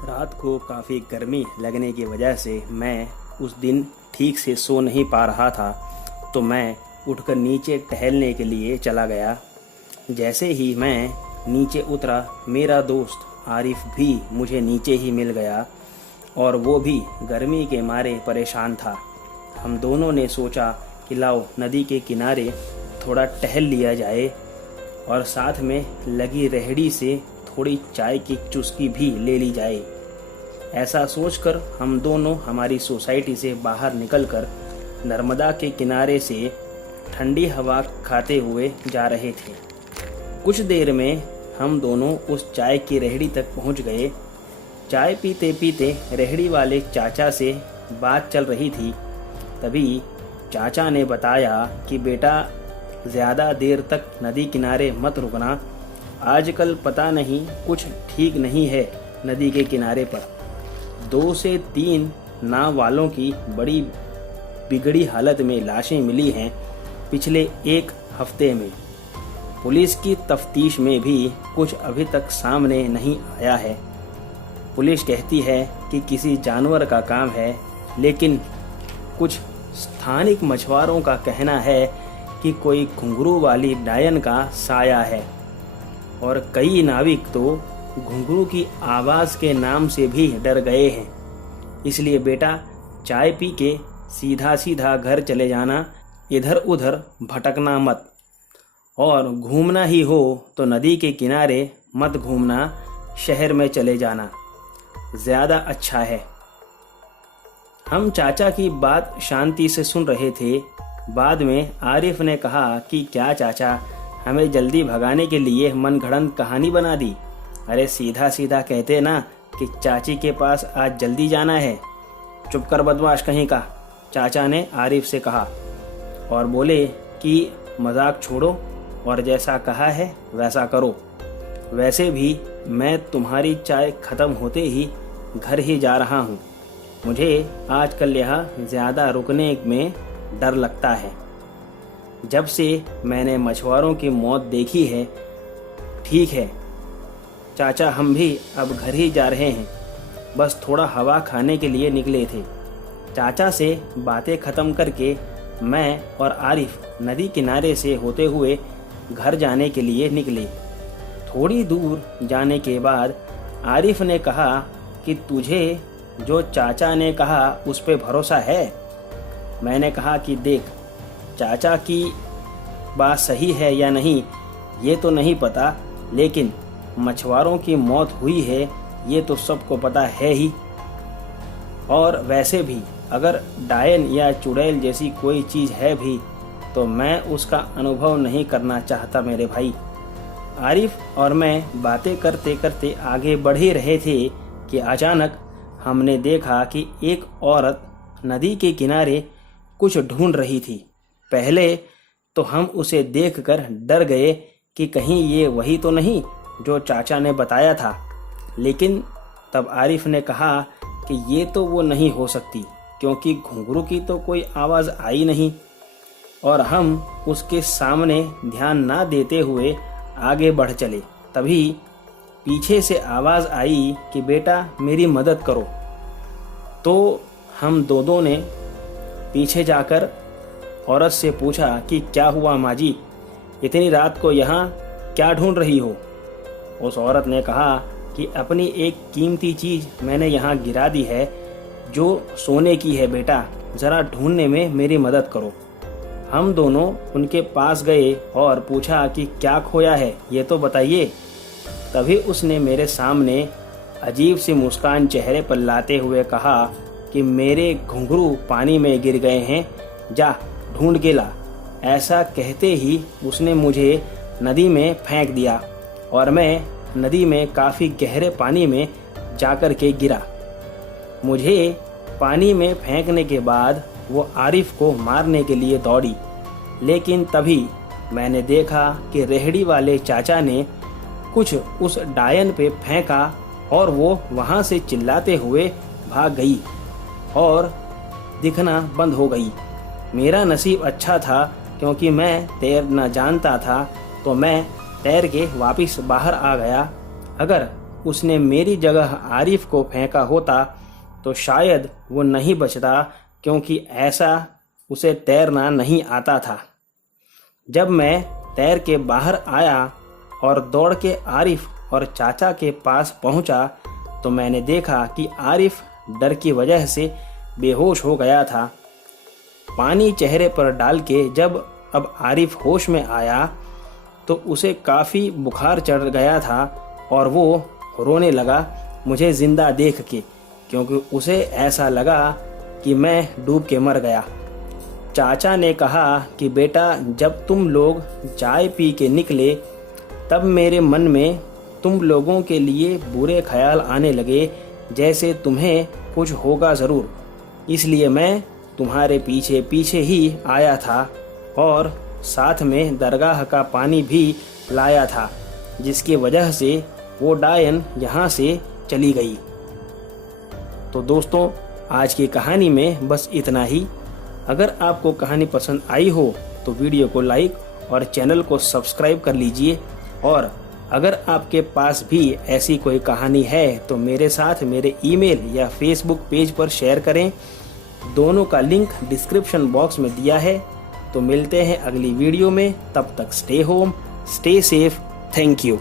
रात को काफ़ी गर्मी लगने की वजह से मैं उस दिन ठीक से सो नहीं पा रहा था, तो मैं उठकर नीचे टहलने के लिए चला गया। जैसे ही मैं नीचे उतरा, मेरा दोस्त आरिफ भी मुझे नीचे ही मिल गया और वो भी गर्मी के मारे परेशान था। हम दोनों ने सोचा कि लाओ नदी के किनारे थोड़ा टहल लिया जाए और साथ में लगी रेहड़ी से थोड़ी चाय की चुस्की भी ले ली जाए। ऐसा सोचकर हम दोनों हमारी सोसाइटी से बाहर निकलकर नर्मदा के किनारे से ठंडी हवा खाते हुए जा रहे थे। कुछ देर में हम दोनों उस चाय की रेहड़ी तक पहुंच गए। चाय पीते पीते रेहड़ी वाले चाचा से बात चल रही थी। तभी चाचा ने बताया कि बेटा, ज़्यादा देर तक नदी किनारे मत रुकना, आजकल पता नहीं कुछ ठीक नहीं है। नदी के किनारे पर 2 से 3 नाव वालों की बड़ी बिगड़ी हालत में लाशें मिली हैं पिछले 1 हफ्ते में। पुलिस की तफ्तीश में भी कुछ अभी तक सामने नहीं आया है। पुलिस कहती है कि किसी जानवर का काम है, लेकिन कुछ स्थानिक मछुआरों का कहना है कि कोई घुंघरू वाली डायन का साया है और कई नाविक तो घुंघरू की आवाज़ के नाम से भी डर गए हैं। इसलिए बेटा, चाय पी के सीधा सीधा घर चले जाना, इधर उधर भटकना मत, और घूमना ही हो तो नदी के किनारे मत घूमना, शहर में चले जाना, ज़्यादा अच्छा है। हम चाचा की बात शांति से सुन रहे थे। बाद में आरिफ ने कहा कि क्या चाचा, हमें जल्दी भगाने के लिए मनगढ़ंत कहानी बना दी। अरे सीधा सीधा कहते ना कि चाची के पास आज जल्दी जाना है। चुप कर बदमाश कहीं का, चाचा ने आरिफ से कहा और बोले कि मजाक छोड़ो और जैसा कहा है वैसा करो। वैसे भी मैं तुम्हारी चाय ख़त्म होते ही घर ही जा रहा हूँ। मुझे आजकल यहाँ ज़्यादा रुकने में डर लगता है। जब से मैंने मछुआरों की मौत देखी है। ठीक है चाचा, हम भी अब घर ही जा रहे हैं, बस थोड़ा हवा खाने के लिए निकले थे। चाचा से बातें ख़त्म करके मैं और आरिफ नदी किनारे से होते हुए घर जाने के लिए निकले। थोड़ी दूर जाने के बाद आरिफ ने कहा कि तुझे जो चाचा ने कहा उस पे भरोसा है? मैंने कहा कि देख, चाचा की बात सही है या नहीं ये तो नहीं पता, लेकिन मछुआरों की मौत हुई है ये तो सबको पता है ही। और वैसे भी अगर डायन या चुड़ैल जैसी कोई चीज़ है भी तो मैं उसका अनुभव नहीं करना चाहता मेरे भाई। आरिफ और मैं बातें करते करते आगे बढ़ ही रहे थे कि अचानक हमने देखा कि एक औरत नदी के किनारे कुछ ढूंढ रही थी। पहले तो हम उसे देखकर डर गए कि कहीं ये वही तो नहीं जो चाचा ने बताया था, लेकिन तब आरिफ ने कहा कि ये तो वो नहीं हो सकती, क्योंकि घुंघरू की तो कोई आवाज़ आई नहीं। और हम उसके सामने ध्यान ना देते हुए आगे बढ़ चले। तभी पीछे से आवाज़ आई कि बेटा मेरी मदद करो। तो हम दोनों ने पीछे जाकर औरत से पूछा कि क्या हुआ माँ जी, इतनी रात को यहाँ क्या ढूंढ रही हो? उस औरत ने कहा कि अपनी एक कीमती चीज़ मैंने यहाँ गिरा दी है जो सोने की है बेटा, ज़रा ढूंढने में मेरी मदद करो। हम दोनों उनके पास गए और पूछा कि क्या खोया है ये तो बताइए। तभी उसने मेरे सामने अजीब सी मुस्कान चेहरे पर लाते हुए कहा कि मेरे घुंघरू पानी में गिर गए हैं, जा ढूंढ के ला। ऐसा कहते ही उसने मुझे नदी में फेंक दिया और मैं नदी में काफ़ी गहरे पानी में जाकर के गिरा। मुझे पानी में फेंकने के बाद वो आरिफ को मारने के लिए दौड़ी, लेकिन तभी मैंने देखा कि रेहड़ी वाले चाचा ने कुछ उस डायन पे फेंका और वो वहाँ से चिल्लाते हुए भाग गई और दिखना बंद हो गई। मेरा नसीब अच्छा था क्योंकि मैं तैरना जानता था, तो मैं तैर के वापस बाहर आ गया। अगर उसने मेरी जगह आरिफ को फेंका होता तो शायद वो नहीं बचता, क्योंकि ऐसा उसे तैरना नहीं आता था। जब मैं तैर के बाहर आया और दौड़ के आरिफ और चाचा के पास पहुंचा तो मैंने देखा कि आरिफ डर की वजह से बेहोश हो गया था। पानी चेहरे पर डाल के जब अब आरिफ होश में आया तो उसे काफ़ी बुखार चढ़ गया था और वो रोने लगा मुझे ज़िंदा देख के, क्योंकि उसे ऐसा लगा कि मैं डूब के मर गया। चाचा ने कहा कि बेटा, जब तुम लोग चाय पी के निकले तब मेरे मन में तुम लोगों के लिए बुरे ख्याल आने लगे, जैसे तुम्हें कुछ होगा ज़रूर। इसलिए मैं तुम्हारे पीछे पीछे ही आया था और साथ में दरगाह का पानी भी लाया था, जिसकी वजह से वो डायन यहाँ से चली गई। तो दोस्तों, आज की कहानी में बस इतना ही। अगर आपको कहानी पसंद आई हो तो वीडियो को लाइक और चैनल को सब्सक्राइब कर लीजिए, और अगर आपके पास भी ऐसी कोई कहानी है तो मेरे साथ मेरे ईमेल या फेसबुक पेज पर शेयर करें। दोनों का लिंक डिस्क्रिप्शन बॉक्स में दिया है। तो मिलते हैं अगली वीडियो में, तब तक stay home, stay safe, thank you.